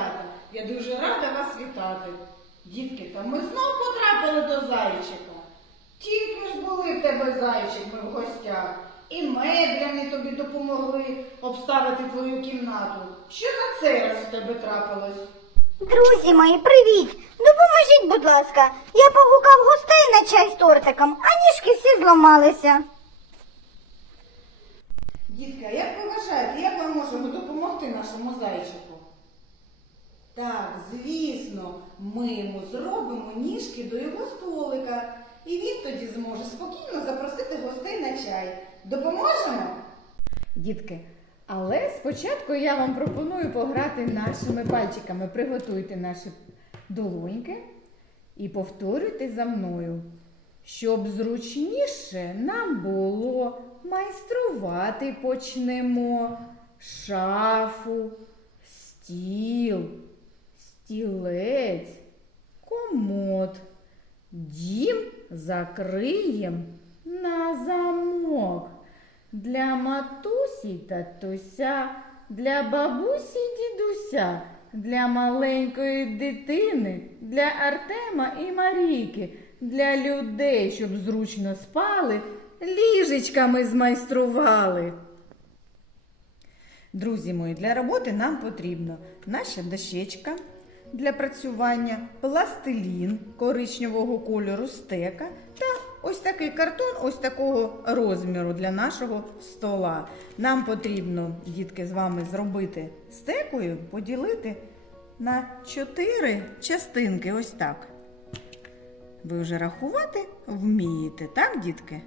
малята, я дуже рада вас вітати. Дітки, та ми знов потрапили до зайчика. Тільки ж були в тебе зайчик ми в гостях. І меблями тобі допомогли обставити твою кімнату. Що на цей раз у тебе трапилось? Друзі мої, привіт! Допоможіть, будь ласка, я погукав гостей на чай з тортиком, а ніжки всі зламалися. Дітка, як ви вважаєте, як ми можемо допомогти нашому зайчику? Так, звісно, ми йому зробимо ніжки до його столика, і він тоді зможе спокійно запросити гостей на чай. Допоможемо? Дітки, але спочатку я вам пропоную пограти нашими пальчиками. Приготуйте наші долоньки і повторюйте за мною. Щоб зручніше нам було майструвати почнемо шафу, стіл, стілець, комод. Дім закриєм на замок. Для матусі татуся, для бабусі дідуся, для маленької дитини, для Артема і Марійки, для людей, щоб зручно спали, ліжечками змайстрували. Друзі мої, для роботи нам потрібно наша дощечка для працювання, пластилін коричневого кольору стека та ось такий картон, ось такого розміру для нашого стола. Нам потрібно, дітки, з вами зробити стекою, поділити на чотири частинки. Ось так. Ви вже рахувати вмієте, так, дітки?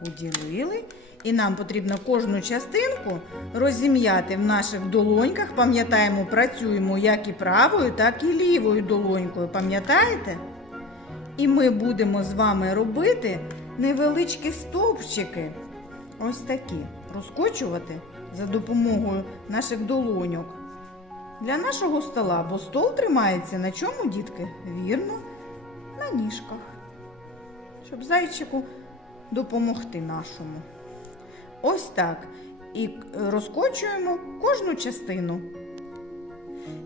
поділили. І нам потрібно кожну частинку розім'яти в наших долоньках. Пам'ятаємо, працюємо як і правою, так і лівою долонькою. Пам'ятаєте? І ми будемо з вами робити невеличкі стовпчики. Ось такі. Розкочувати за допомогою наших долоньок. Для нашого стола, бо стол тримається на чому, дітки? Вірно, на ніжках. Щоб зайчику допомогти нашому. Ось так. І розкочуємо кожну частину.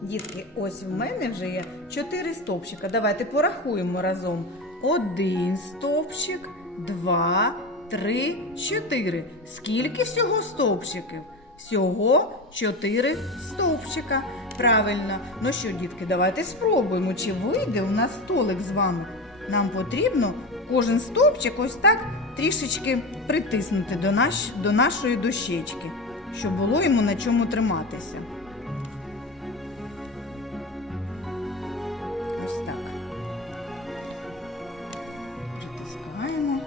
Дітки, ось в мене вже є чотири стовпчика. Давайте порахуємо разом. Один стовпчик, два, три, чотири. Скільки всього стовпчиків? Всього чотири стовпчика. Правильно. Ну що, дітки, давайте спробуємо, чи вийде у нас столик з вами. Нам потрібно кожен стовпчик ось так трішечки притиснути до, наш, до нашої дощечки, щоб було йому на чому триматися. Ось так. Притискаємо.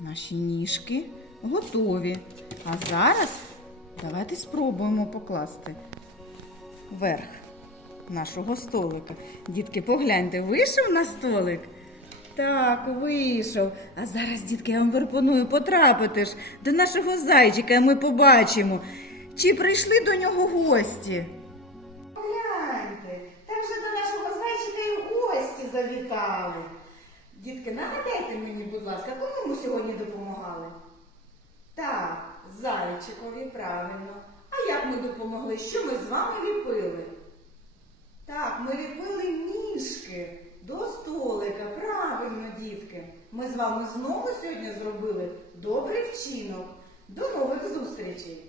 Наші ніжки готові. А зараз давайте спробуємо покласти вверх нашого столика. Дітки, погляньте, вийшов на столик? Так, вийшов. А зараз, дітки, я вам пропоную потрапити ж до нашого зайчика, і ми побачимо, чи прийшли до нього гості. Погляньте, так вже до нашого зайчика і гості завітали. Дітки, нагадайте мені, будь ласка, кому ми сьогодні допомагали? Так, зайчикові, правильно. А як ми допомогли? Що ми з вами ліпили? Так, ми ліпили ніжки до столика. Правильно, дітки. Ми з вами знову сьогодні зробили добрий вчинок. До нових зустрічей!